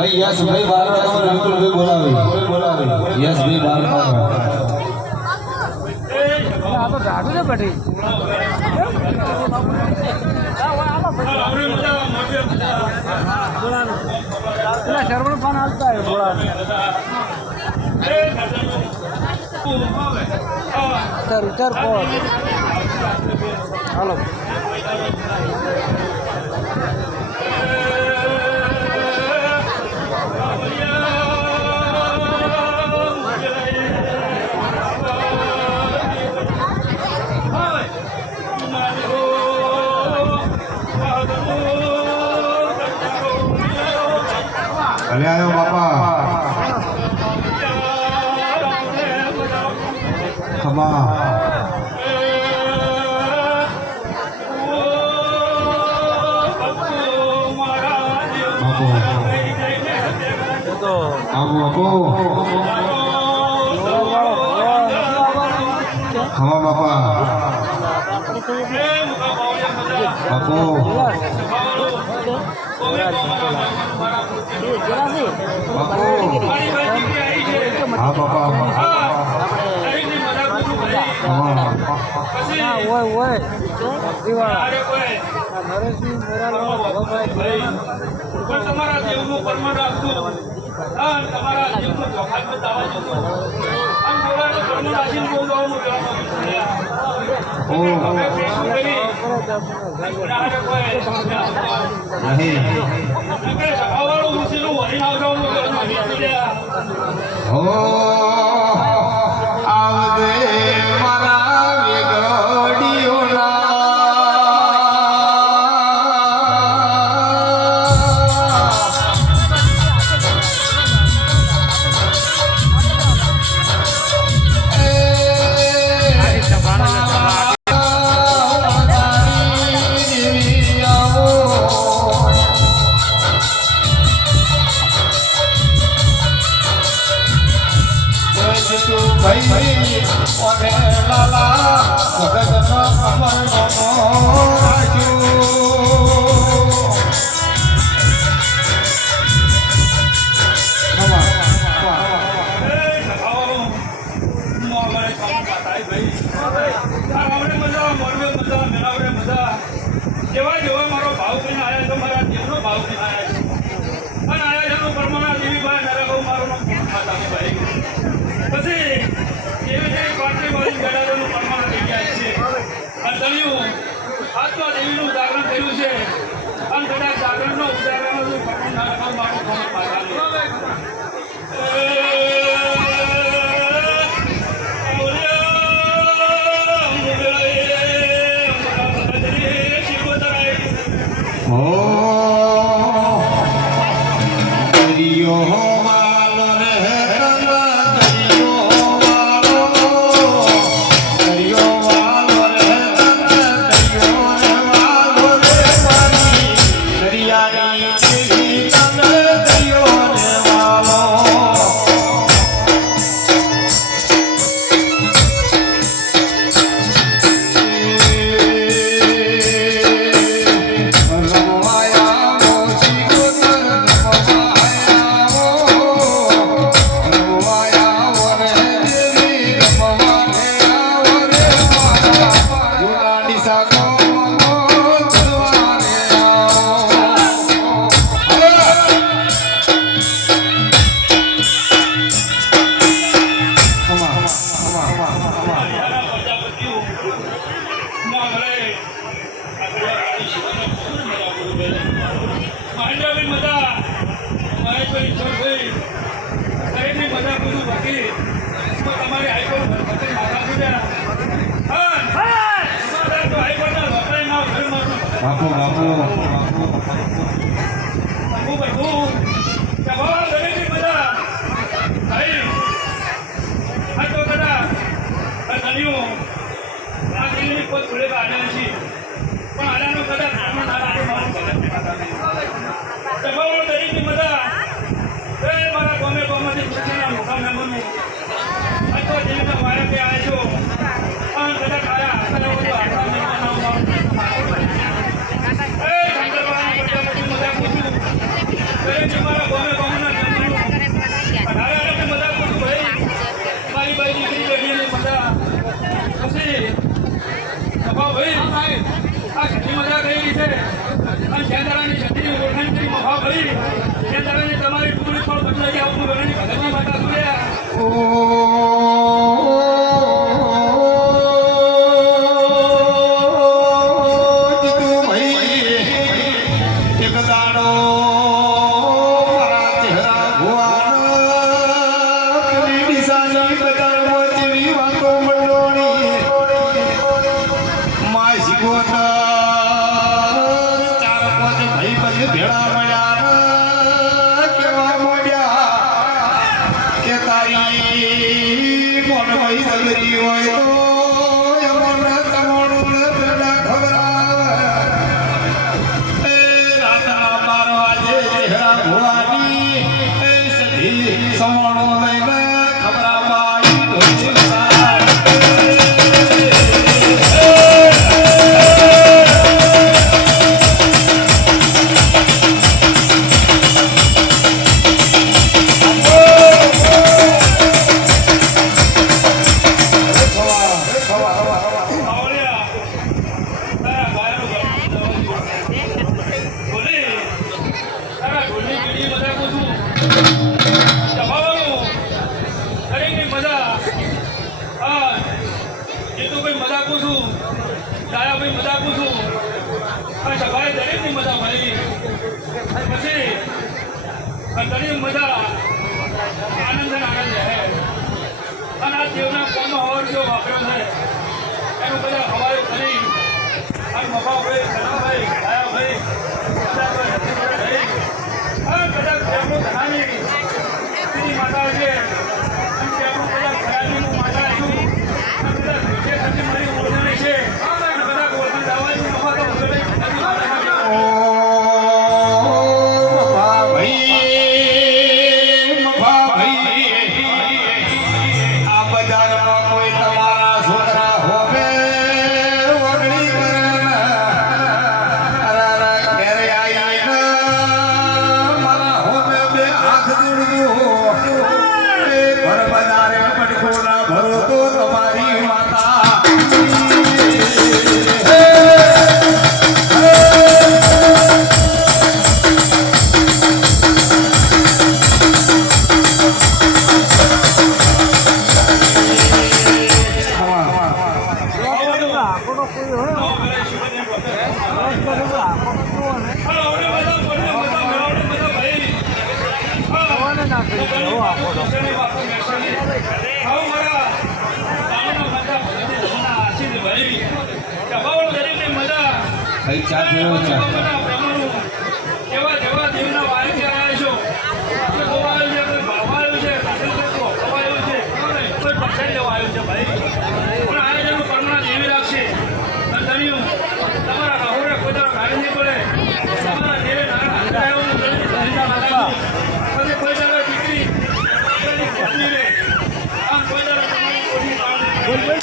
ભાઈ યશભાઈ બારડા તમારે વિપુલભાઈ બોલાવી યશભાઈ બારડા આ તો ઢાઢું છે બધી શરવણ ફોન હાલતા ઉતર કોણ હાલો અરે આયો બાપા ખમા બાપુ ખમા બાપા બાપુ હા બાપા તમારા દેવનું પરમાણ રાખતું તમારા દેવનું ચોખાટ બતાવવા જતું આમ જોડાને પરમાણ રાખીને બોલવાનું સભાવાળું મુસીનું વળી આવવાનું આવદે મારા વેગડીઓના ભાઈ ઓને લાલા જગતનો અમર નમો જેવા જેવા મારો ભાવ કરીને આવ્યા તો મારા દેવનો ભાવ કરીને આવ્યા છે અને આયા છે પરમાણા દેવીભાઈ નરે બહુ મારું નામ ભાઈ પછી એવી જે પાટલી વાળી ગડાનું પરમાણા થઈ ગયા છે અને તળિયું આત્મા દેવીનું જાગરણ થયું છે અને કદાચ જાગરણનો ઉજાગરણ પરમાણા મારું ફોન પાછા બાપુ બાપુ તમારા આ ઘણી મજા કઈ રીતે અને જ્યાં દાડાની છત્રીની ઓળખાણ કરી મફા ભરી ત્યાં દાડાની તમારી ટુકડી પણ બદલાઈ આવું ગણની ભગતની માતા જોયા ભેળા મળ્યા કેવા મોડ્યા કે તારી મોન ભાઈ દગરી હોય તો એમોને તમારું પેલા ખબર એ રાતના 12 વાગે ચહેરા ભોવાની એ સધી સવાણો લઈને ખબરાબાઈ આનંદ આનંદ છે અને આ દેવના કોનો હવાર જો વાપર્યો છે એનું બધા હવાયો કરી અને મફાભાઈ કનાભાઈ ભાઈ આ બધા પ્રેમો ધનાની એની માતા છે અને પ્રેમો બધા ખરાબીનું માતા છું અને બધા ભેટે થતી મારી ઓળખાણી છે અને બધા ઓળખાણ દાવાની મફા તો ભાઈ ચા પીવો ચા કેવા કેવા દેવના વાયકે આવ્યા છો કોઈ છે કોઈ ભાવા આવ્યું છે આવ્યું છે કોઈ પક્ષાઈ લેવા આવ્યું છે ભાઈ પણ આયોજનનું પરમાણ એવી રાખશે અને ધન્યું તમારા રાહુરે કોઈ તારો ગાડી નહીં પડે તમારા દેવે નાના આવ્યું કોઈ તારા દીકરી પત્ની રે આમ કોઈ તારા તમારી કોઠી